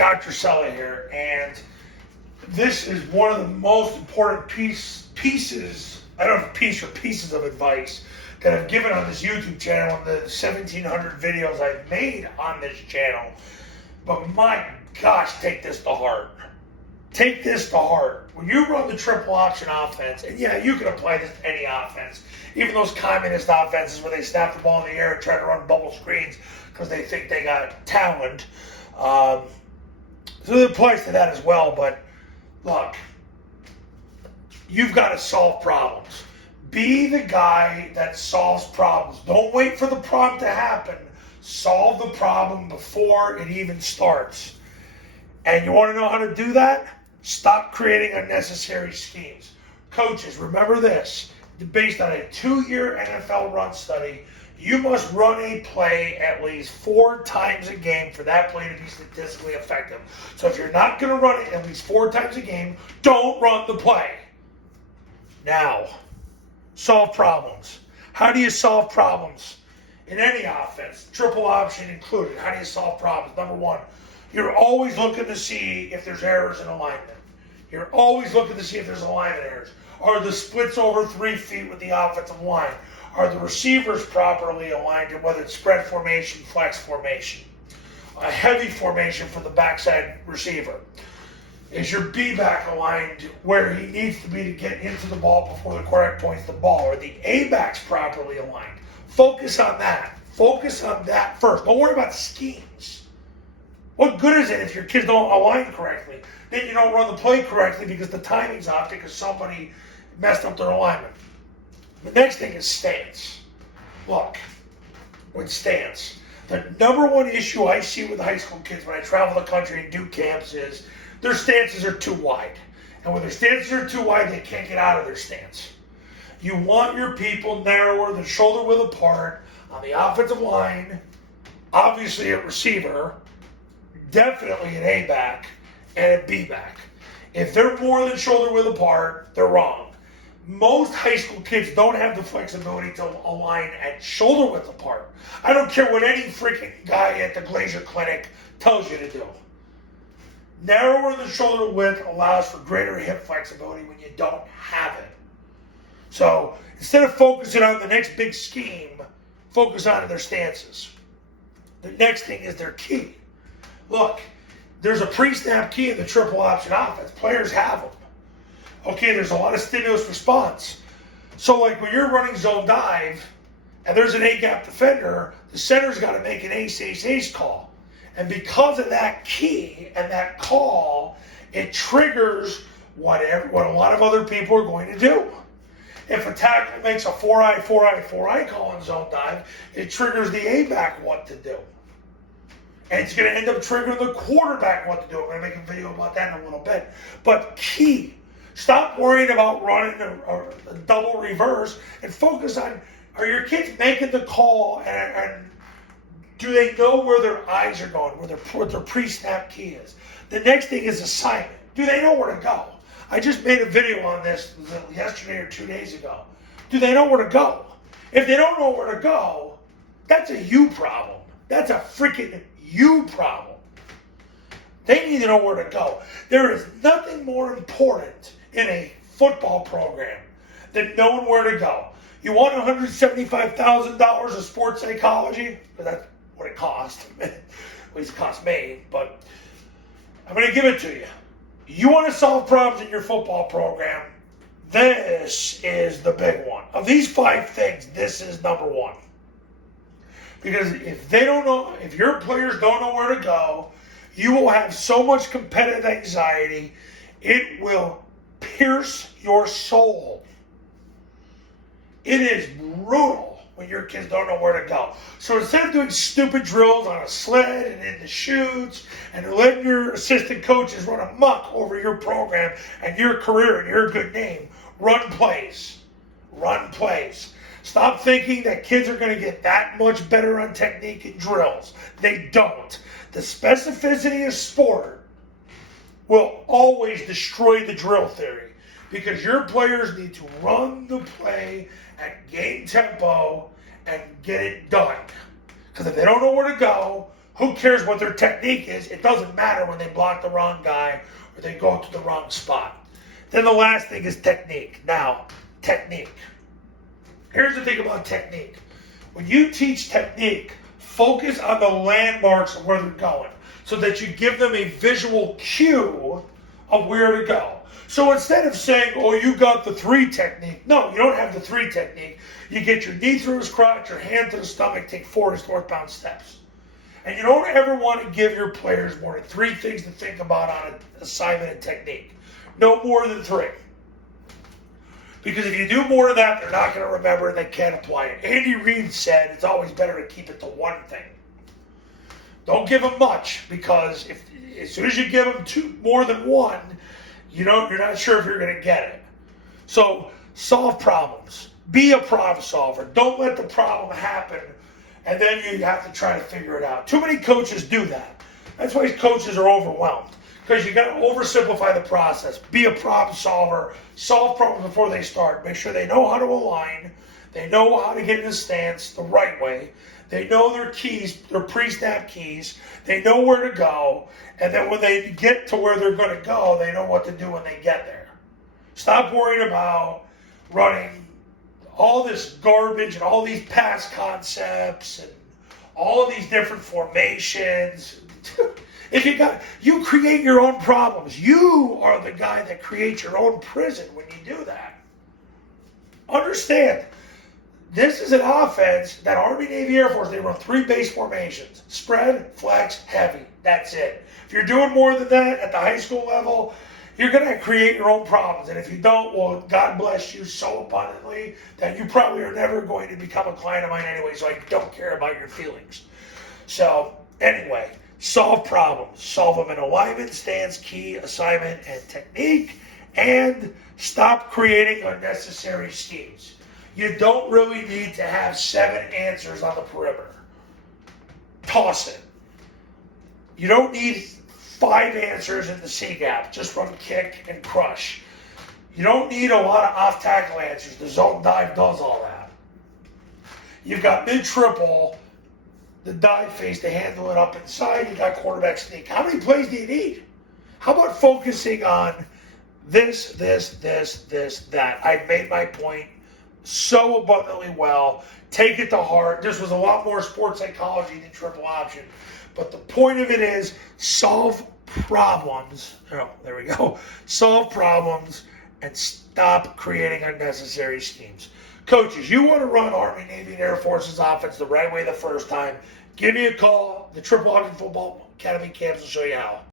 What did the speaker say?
Dr. Sully here, and this is one of the most important pieces, I don't know if piece or pieces of advice that I've given on this YouTube channel and the 1,700 videos I've made on this channel. But my gosh, take this to heart. Take this to heart. When you run the triple option offense, and yeah, you can apply this to any offense, even those communist offenses where they snap the ball in the air and try to run bubble screens because they think they got talent. So it applies to that as well. But look, you've got to solve problems. Be the guy that solves problems. Don't wait for the problem to happen. Solve the problem before it even starts. And you want to know how to do that? Stop creating unnecessary schemes. Coaches, remember this. Based on a 2-year NFL run study, you must run a play at least 4 times a game for that play to be statistically effective. So if you're not going to run it at least 4 times a game, don't run the play. Now, solve problems. How do you solve problems? In any offense, triple option included, how do you solve problems? Number one, you're always looking to see if there's errors in alignment. You're always looking to see if there's alignment errors. Are the splits over 3 feet with the offensive line? Are the receivers properly aligned, whether it's spread formation, flex formation? A heavy formation for the backside receiver. Is your B-back aligned where he needs to be to get into the ball before the quarterback points the ball? Are the A-backs properly aligned? Focus on that. Focus on that first. Don't worry about schemes. What good is it if your kids don't align correctly? Then you don't run the play correctly because the timing's off because somebody messed up their alignment. The next thing is stance. Look, with stance, the number one issue I see with high school kids when I travel the country and do camps is their stances are too wide. And when their stances are too wide, they can't get out of their stance. You want your people narrower than shoulder width apart on the offensive line, obviously a receiver, definitely an A-back, and a B-back. If they're more than shoulder width apart, they're wrong. Most high school kids don't have the flexibility to align at shoulder width apart. I don't care what any freaking guy at the Glazier Clinic tells you to do. Narrower than shoulder width allows for greater hip flexibility when you don't have it. So instead of focusing on the next big scheme, focus on their stances. The next thing is their key. Look, there's a pre-snap key in the triple option offense. Players have them. Okay, there's a lot of stimulus response. So like when you're running zone dive and there's an A-gap defender, the center's got to make an ace call. And because of that key and that call, it triggers what a lot of other people are going to do. If a tackle makes a 4-eye call in zone dive, it triggers the A-back what to do. And it's going to end up triggering the quarterback what to do. I'm going to make a video about that in a little bit. But key. Stop worrying about running a double reverse and focus on, are your kids making the call and do they know where their eyes are going, what their pre-snap key is? The next thing is assignment. Do they know where to go? I just made a video on this yesterday or 2 days ago. Do they know where to go? If they don't know where to go, that's a you problem. That's a freaking you problem. They need to know where to go. There is nothing more important in a football program than knowing where to go. You want $175,000 of sports psychology? Because that's what it cost. At least it cost me. But I'm going to give it to you. You want to solve problems in your football program? This is the big one. Of these 5 things, this is number 1. Because if your players don't know where to go, you will have so much competitive anxiety, it will pierce your soul. It is brutal when your kids don't know where to go. So instead of doing stupid drills on a sled and in the chutes and letting your assistant coaches run amok over your program and your career and your good name, run plays. Run plays. Stop thinking that kids are going to get that much better on technique and drills. They don't. The specificity of sport will always destroy the drill theory because your players need to run the play at game tempo and get it done. Because if they don't know where to go, Who cares what their technique is? It doesn't matter when they block the wrong guy or they go to the wrong spot. Then the last thing is technique. Now, technique. Here's the thing about technique. When you teach technique, focus on the landmarks of where they're going so that you give them a visual cue of where to go. So instead of saying, oh, you got the 3 technique, no, you don't have the 3 technique. You get your knee through his crotch, your hand to the stomach, take 4 northbound steps. And you don't ever want to give your players more than 3 things to think about on an assignment and technique. No more than 3. Because if you do more of that, they're not going to remember and they can't apply it. Andy Reid said it's always better to keep it to 1 thing. Don't give them much, because as soon as you give them 2 more than 1, you're not sure if you're going to get it. So solve problems. Be a problem solver. Don't let the problem happen and then you have to try to figure it out. Too many coaches do that. That's why coaches are overwhelmed, because you got to oversimplify the process. Be a problem solver. Solve problems before they start. Make sure they know how to align. They know how to get in the stance the right way. They know their keys, their pre-snap keys. They know where to go. And then when they get to where they're going to go, they know what to do when they get there. Stop worrying about running all this garbage and all these pass concepts and all of these different formations. You create your own problems. You are the guy that creates your own prison when you do that. Understand, this is an offense that Army, Navy, Air Force, they run 3 base formations: spread, flex, heavy. That's it. If you're doing more than that at the high school level, you're going to create your own problems. And if you don't, well, God bless you so abundantly that you probably are never going to become a client of mine anyway, so I don't care about your feelings. So, anyway, solve problems. Solve them in alignment, stance, key, assignment, and technique. And stop creating unnecessary schemes. You don't really need to have 7 answers on the perimeter. Toss it. You don't need 5 answers in the C gap. Just run kick and crush. You don't need a lot of off-tackle answers. The zone dive does all that. You've got mid-triple, the dive face to handle it up inside. You got quarterback sneak. How many plays do you need? How about focusing on this, that? I've made my point so abundantly well. Take it to heart. This was a lot more sports psychology than triple option. But the point of it is solve problems. Oh, there we go. Solve problems and stop creating unnecessary schemes. Coaches, you want to run Army, Navy, and Air Force's offense the right way the first time, give me a call. The Triple Option Football Academy camps will show you how.